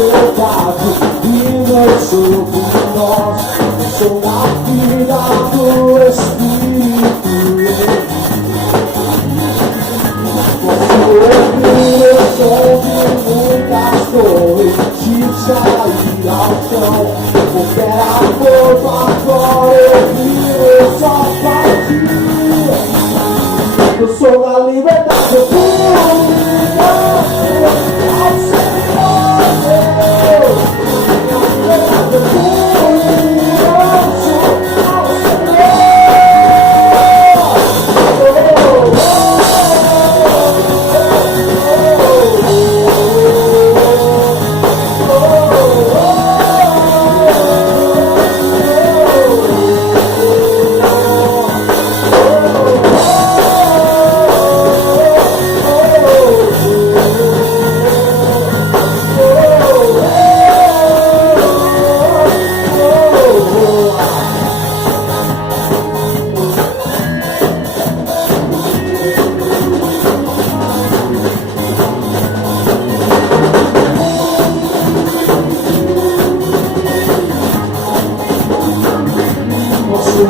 liberdade vindo sobre nós. Sou a vida do Espírito. Posso ouvir o som de muitas torres cair ao chão. Qualquer forma agora eu vivo só pra ti. Eu sou a liberdade, eu fui.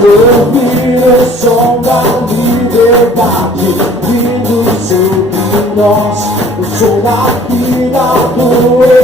Ouvir o som da liberdade vindo sobre nós. Eu sou da vida do